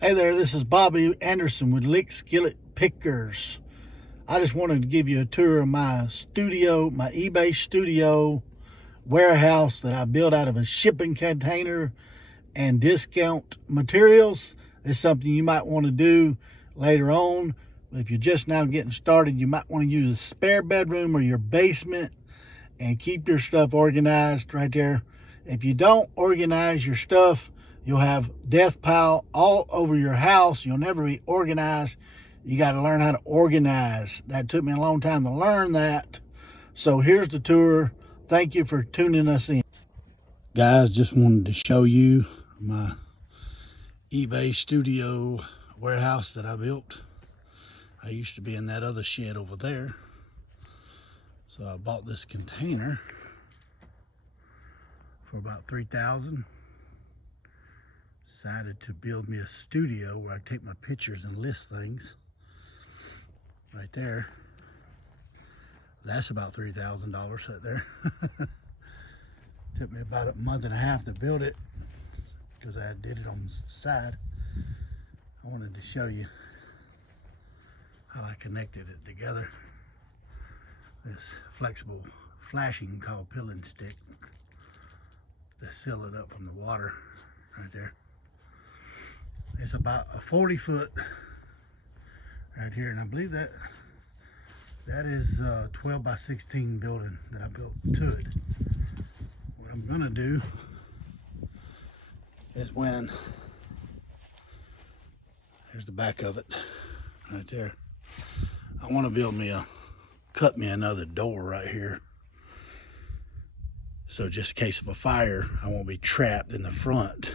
Hey there, this is Bobby Anderson with Lickskilletpickers. I just wanted to give you a tour of my studio, my eBay studio warehouse that I built out of a shipping container and discount materials. It's something you might want to do later on. But if you're just now getting started, you might want to use a spare bedroom or your basement and keep your stuff organized right there. If you don't organize your stuff, you'll have death pile all over your house. You'll never be organized. You got to learn how to organize. That took me a long time to learn that. So here's the tour. Thank you for tuning us in. Guys, just wanted to show you my eBay studio warehouse that I built. I used to be in that other shed over there. So I bought this container for about $3,000. Decided to build me a studio where I take my pictures and list things. Right there. That's about $3,000 right there. Took me about a month and a half to build it because I did it on the side. I wanted to show you how I connected it together. This flexible flashing called pilling stick to seal it up from the water right there. It's about a 40-foot right here, and I believe that is a 12 by 16 building that I built to it. What I'm gonna do is here's the back of it right there. I want to cut me another door right here. So just in case of a fire, I won't be trapped in the front.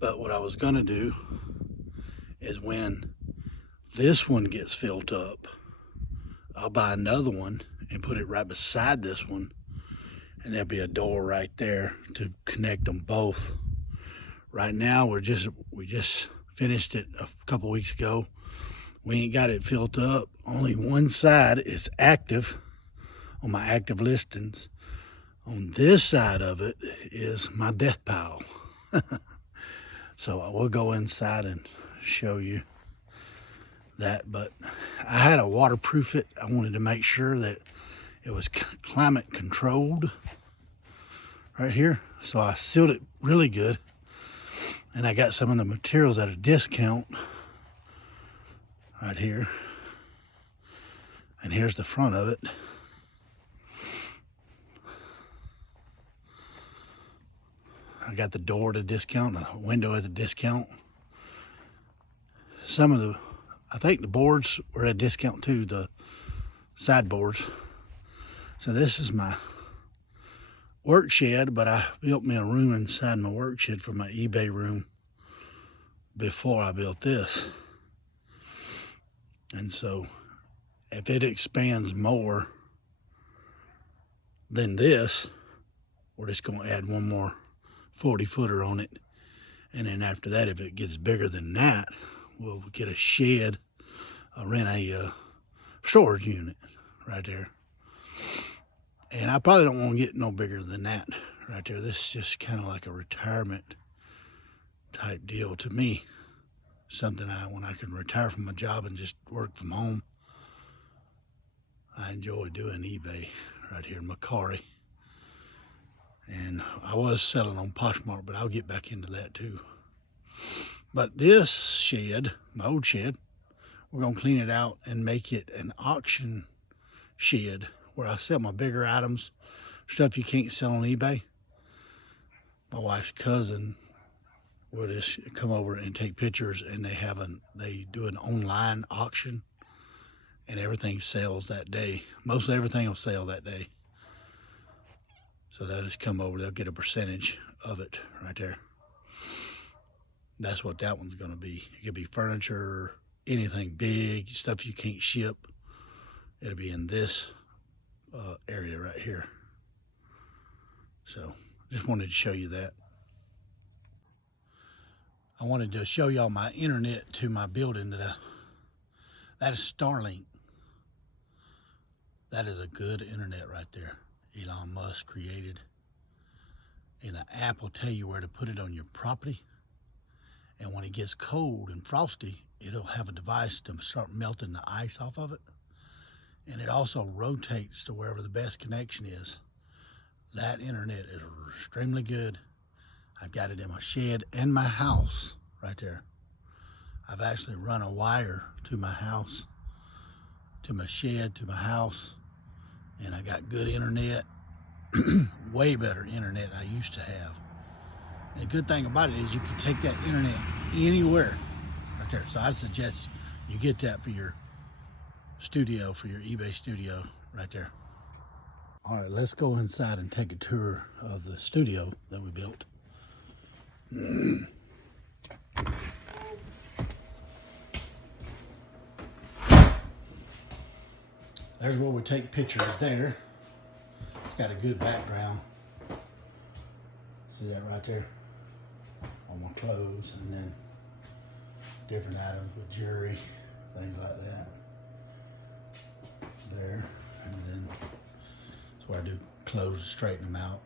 But what I was gonna do is when this one gets filled up, I'll buy another one and put it right beside this one, and there'll be a door right there to connect them both. Right now, we just finished it a couple weeks ago. We ain't got it filled up. Only one side is active on my active listings. On this side of it is my death pile. So I will go inside and show you that, but I had to waterproof it. I wanted to make sure that it was climate controlled right here. So I sealed it really good, and I got some of the materials at a discount right here. And here's the front of it. I got the door at a discount, the window at a discount. I think the boards were at a discount too, the sideboards. So this is my work shed, but I built me a room inside my work shed for my eBay room before I built this. And so if it expands more than this, we're just gonna add one more 40-footer on it. And then after that, if it gets bigger than that, we'll get a shed, rent a storage unit right there. And I probably don't want to get no bigger than that right there. This is just kind of like a retirement type deal to me. Something when I can retire from my job and just work from home. I enjoy doing eBay right here in Macquarie. And I was selling on Poshmark, but I'll get back into that too. But this shed, my old shed, we're gonna clean it out and make it an auction shed where I sell my bigger items, stuff you can't sell on eBay. My wife's cousin will just come over and take pictures, and they do an online auction, and everything sells that day. Mostly everything will sell that day. So they'll just come over, they'll get a percentage of it right there. That's what that one's gonna be. It could be furniture, anything big, stuff you can't ship. It'll be in this area right here. So just wanted to show you that. I wanted to show y'all my internet to my building that is Starlink. That is a good internet right there. Elon Musk created. And the app will tell you where to put it on your property. And when when it gets cold and frosty, it'll have a device to start melting the ice off of it. And it also rotates to wherever the best connection is. That internet is extremely good. I've got it in my shed and my house right there. I've actually run a wire to my house, to my shed, to my house, and I got good internet, way better internet I used to have. And the good thing about it is you can take that internet anywhere right there. So I suggest you get that for your studio, for your eBay studio right there. All right, let's go inside and take a tour of the studio that we built. There's where we take pictures there. It's got a good background. See that right there? All my clothes, and then different items with jewelry, things like that. There, and then that's where I do clothes, straighten them out.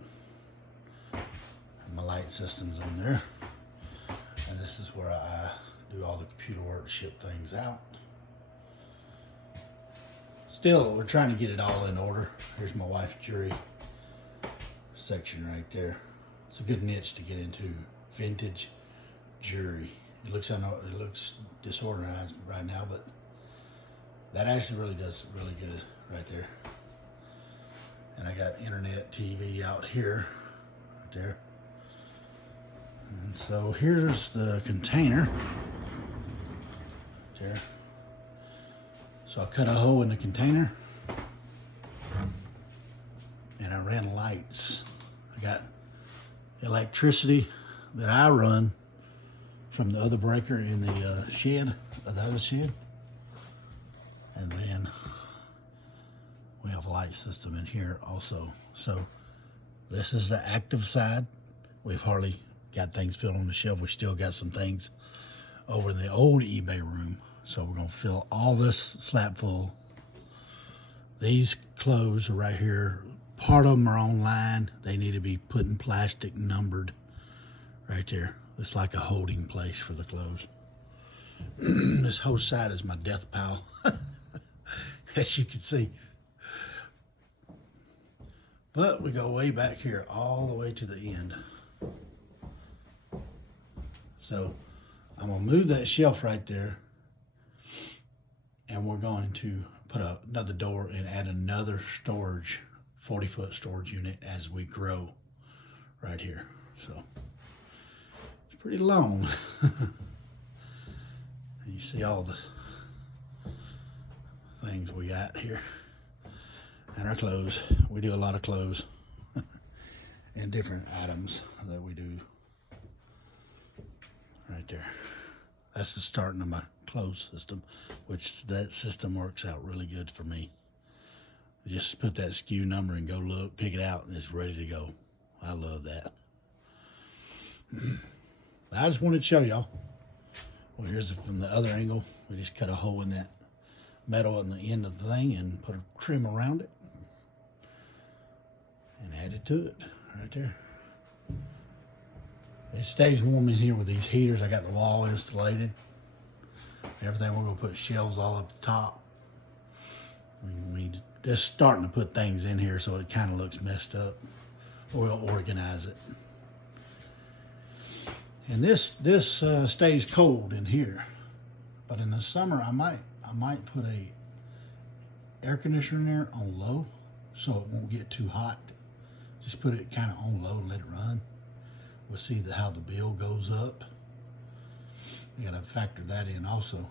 And my light system's in there. And this is where I do all the computer work, ship things out. Still, we're trying to get it all in order. Here's my wife's jewelry section right there. It's a good niche to get into, vintage jewelry. It looks disorganized right now, but that actually really does really good right there. And I got internet TV out here, right there. And so here's the container, right there. So I cut a hole in the container and I ran lights. I got electricity that I run from the other breaker in the shed, the other shed. And then we have a light system in here also. So this is the active side. We've hardly got things filled on the shelf. We still got some things over in the old eBay room. So we're gonna fill all this slab full. These clothes are right here. Part of them are online. They need to be put in plastic, numbered right there. It's like a holding place for the clothes. This whole side is my death pile, as you can see. But we go way back here, all the way to the end. So I'm gonna move that shelf right there, and we're going to put another door and add another storage, 40-foot storage unit as we grow right here. So it's pretty long. And you see all the things we got here. And our clothes. We do a lot of clothes and different items that we do right there. That's the starting of my clothes system, which that system works out really good for me. Just put that SKU number and go look, pick it out, and it's ready to go. I love that. I just wanted to show y'all. Well, here's from the other angle. We just cut a hole in that metal on the end of the thing and put a trim around it and add it to it right there. It stays warm in here with these heaters. I got the wall insulated. Everything, we're gonna put shelves all up the top. We just starting to put things in here so it kind of looks messed up. We'll organize it. And this stays cold in here, but in the summer I might put a air conditioner in there on low so it won't get too hot. Just put it kind of on low and let it run. We'll see how the bill goes up. We gotta factor that in also.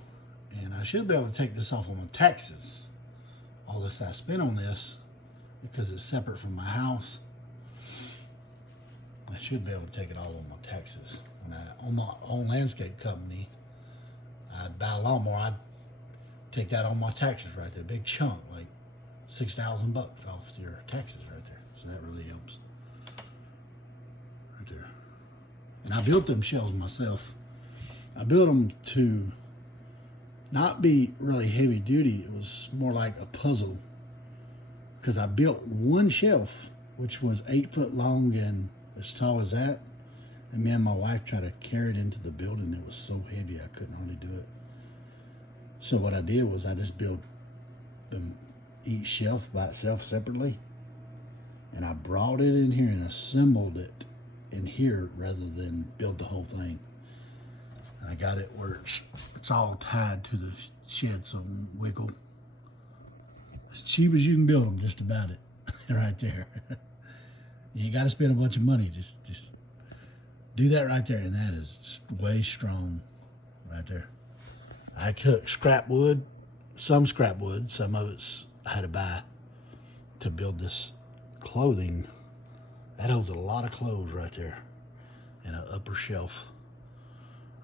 And I should be able to take this off on my taxes. All this I spent on this, because it's separate from my house, I should be able to take it all on my taxes. When I own my own landscape company, I'd buy a lawnmower, I'd take that on my taxes right there, big chunk, like $6,000 off your taxes right there. So that really helps. Right there. And I built them shelves myself. I built them to not be really heavy duty. It was more like a puzzle, because I built one shelf which was 8 foot long and as tall as that, And me and my wife tried to carry it into the building. It was so heavy I couldn't hardly do it. So what I did was I just built them each shelf by itself separately. And I brought it in here and assembled it in here rather than build the whole thing. And I got it where it's all tied to the shed so it won't wiggle. As cheap as you can build them, just about it. Right there. You got to spend a bunch of money. Just do that right there. And that is way strong right there. I took scrap wood, some of it's I had to buy to build this clothing. That holds a lot of clothes right there in an upper shelf.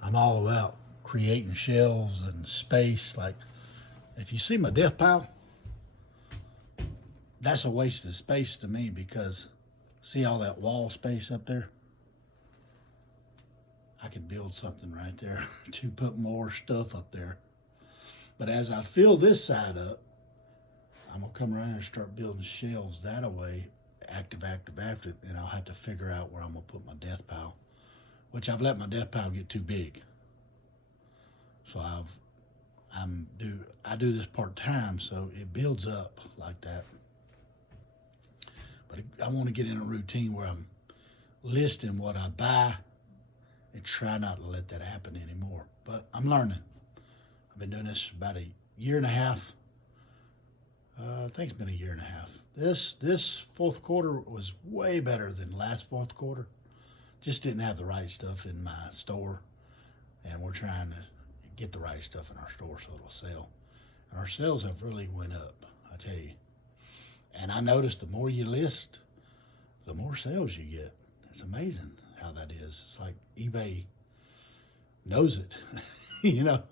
I'm all about creating shelves and space. Like, if you see my death pile, that's a waste of space to me, because see all that wall space up there? I could build something right there to put more stuff up there. But as I fill this side up, I'm gonna come around and start building shelves that way, active, and I'll have to figure out where I'm gonna put my death pile, which I've let my death pile get too big. So I do this part-time, so it builds up like that. But I want to get in a routine where I'm listing what I buy and try not to let that happen anymore. But I'm learning. I've been doing this about a year and a half. I think it's been a year and a half. This fourth quarter was way better than last fourth quarter. Just didn't have the right stuff in my store, and we're trying to get the right stuff in our store so it'll sell. And our sales have really went up, I tell you. And I noticed the more you list, the more sales you get. It's amazing how that is. It's like eBay knows it. You know,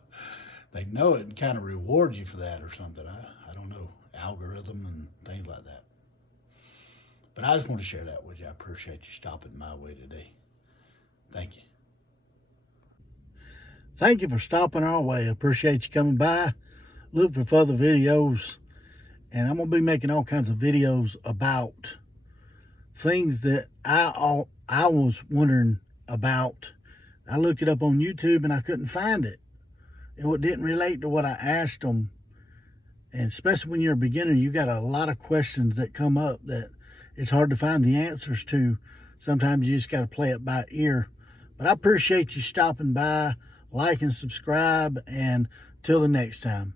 they know it and kind of reward you for that or something. I don't know, algorithm and things like that. But I just want to share that with you. I appreciate you stopping my way today. Thank you. Thank you for stopping our way. I appreciate you coming by. Look for further videos. And I'm going to be making all kinds of videos about things that I was wondering about. I looked it up on YouTube and I couldn't find it. It didn't relate to what I asked them. And especially when you're a beginner, you got a lot of questions that come up that it's hard to find the answers to. Sometimes you just got to play it by ear. But I appreciate you stopping by, like and subscribe, and till the next time.